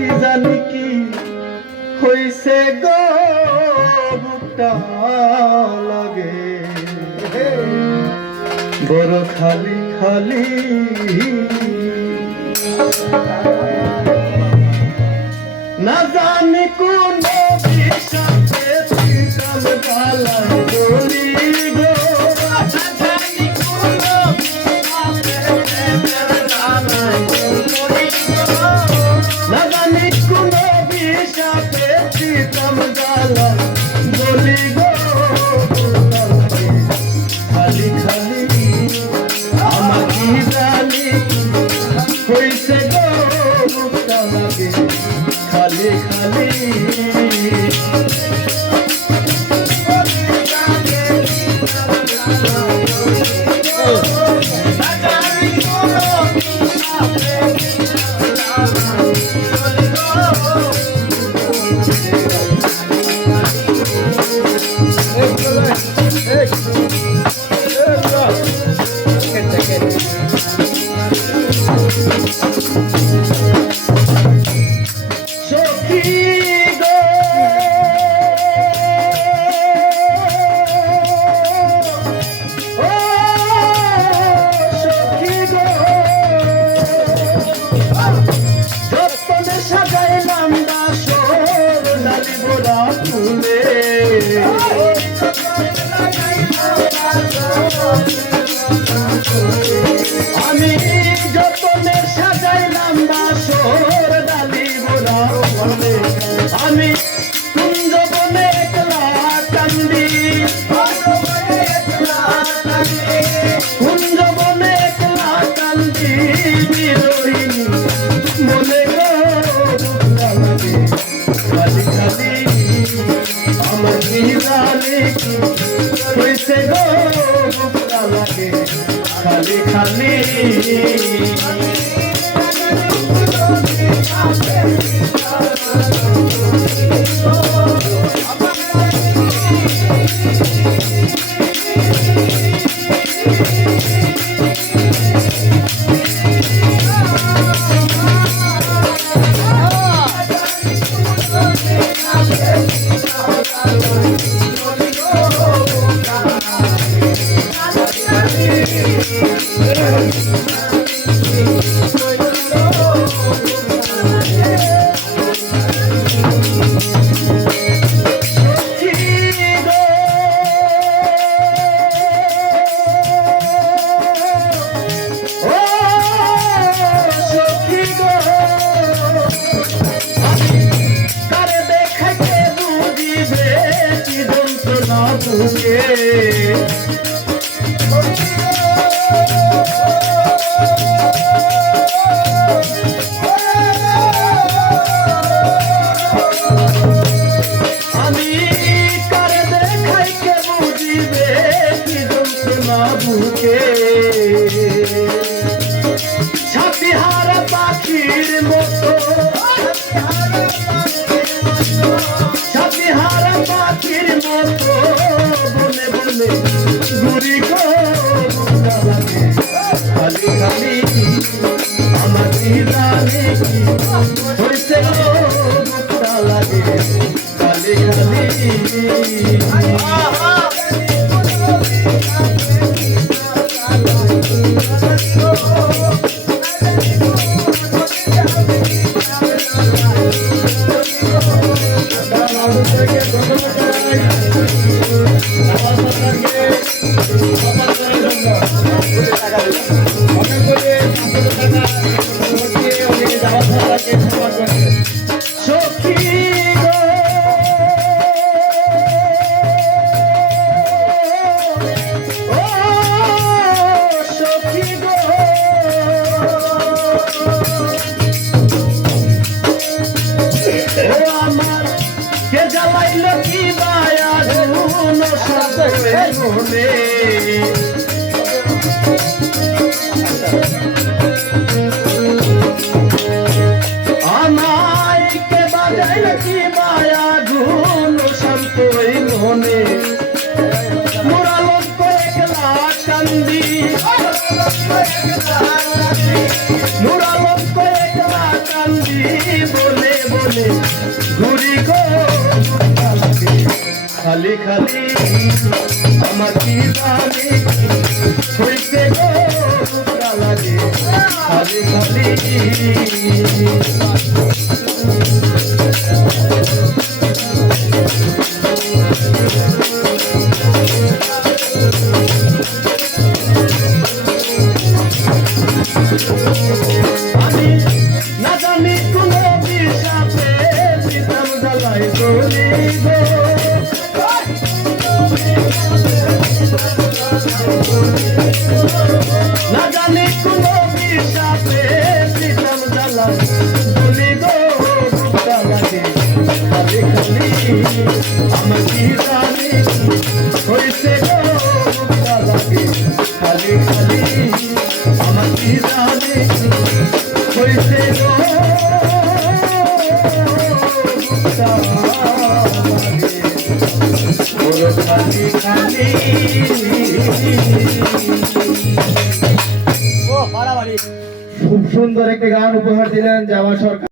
কি জানি কি হইছে গো বুকটা লাগে বড় খালি খালি না জানি কোন বিষাতে পিছল গালায় বলি গো না জানি কোন বিষাতে প্রেমের গালায় বলি গো না জানি কোন বিষাতে পিছল গালায় বলি গো খালি খালি আমার কি জানি হইছে গো বুকটা লাগে খালি খালি আমি যতনে সাজাইলাম বাসর ডালি বোরা বলে আমি কুঞ্জ বনে একলা কান্দি কুঞ্জ বনে একলা কান্দি বিরোহিনী মনে গো লাগে খালি খালি আমার গিরালে হইছে গো বুকটা লাগে খালি খালি ছাতিহারা পাখির মতো ছাতিহারা পাখির মতো বনে বনে ঘুরি গো খালি খালি আমার দিদানে হইছে গো বুকটা লাগে খালি খালি আমায় কে বাজাইল কি মায়া ধুন শান্ত মনে মুরালত একলা কান্দি মুরালত একলা কান্দি বলে বলে ঘুরি গো খালি খালি আমার কি জানি হইতে গো লাগে খালি খালি আমি না জানি কোন বিষাপে দিতাম জ্বালাই গলি গো না জানি কোন বিষাপে দিতাম জ্বালাই গলি গো বুকটা লাগে খালি খালি আমার কি জানি হইছে গো বুকটা লাগে খালি খালি আমার কি জানি হইছে গো বুকটা লাগে ওরে খালি খালি খুব সুন্দর একটি গান উপহার দিলেন জামা সরকার।